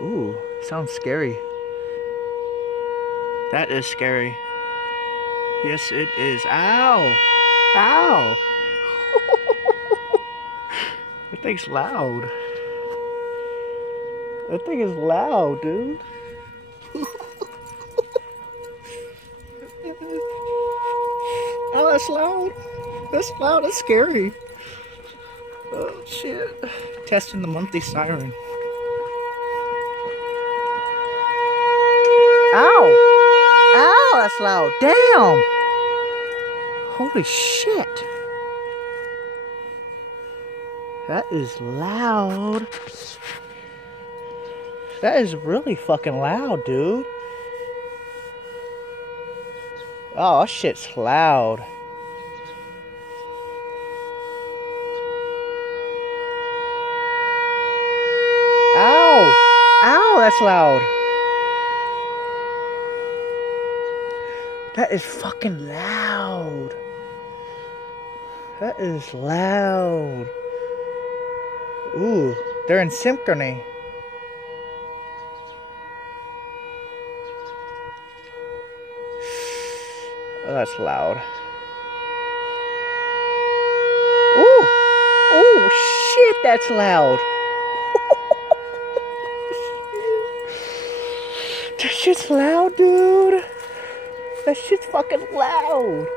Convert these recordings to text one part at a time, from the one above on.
Ooh, sounds scary. That is scary. Yes, it is. Ow! Ow! That thing's loud. That thing is loud, dude. Oh, that's loud. That's loud. That's scary. Oh, shit. Testing the monthly siren. Ow! Ow, that's loud. Damn! Holy shit. That is loud. That is really fucking loud, dude. Oh, that shit's loud. Ow! Ow, that's loud. That is fucking loud. That is loud. Ooh, they're in synchrony. Oh, that's loud. Ooh! Ooh, shit, that's loud. That shit's loud, dude. That shit's fucking loud.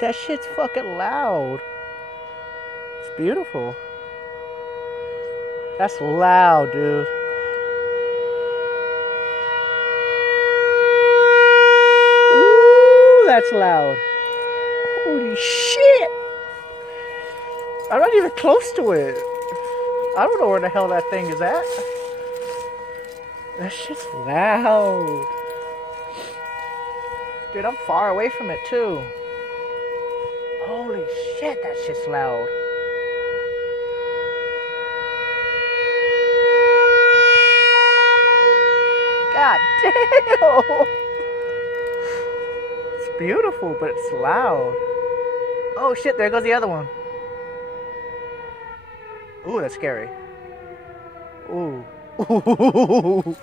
That shit's fucking loud. It's beautiful. That's loud, dude. Ooh, that's loud. Holy shit. I'm not even close to it. I don't know where the hell that thing is at. That shit's loud. Dude, I'm far away from it too. Holy shit, that shit's loud. God damn. It's beautiful, but it's loud. Oh shit, there goes the other one. Ooh, that's scary. Ooh. Ooh.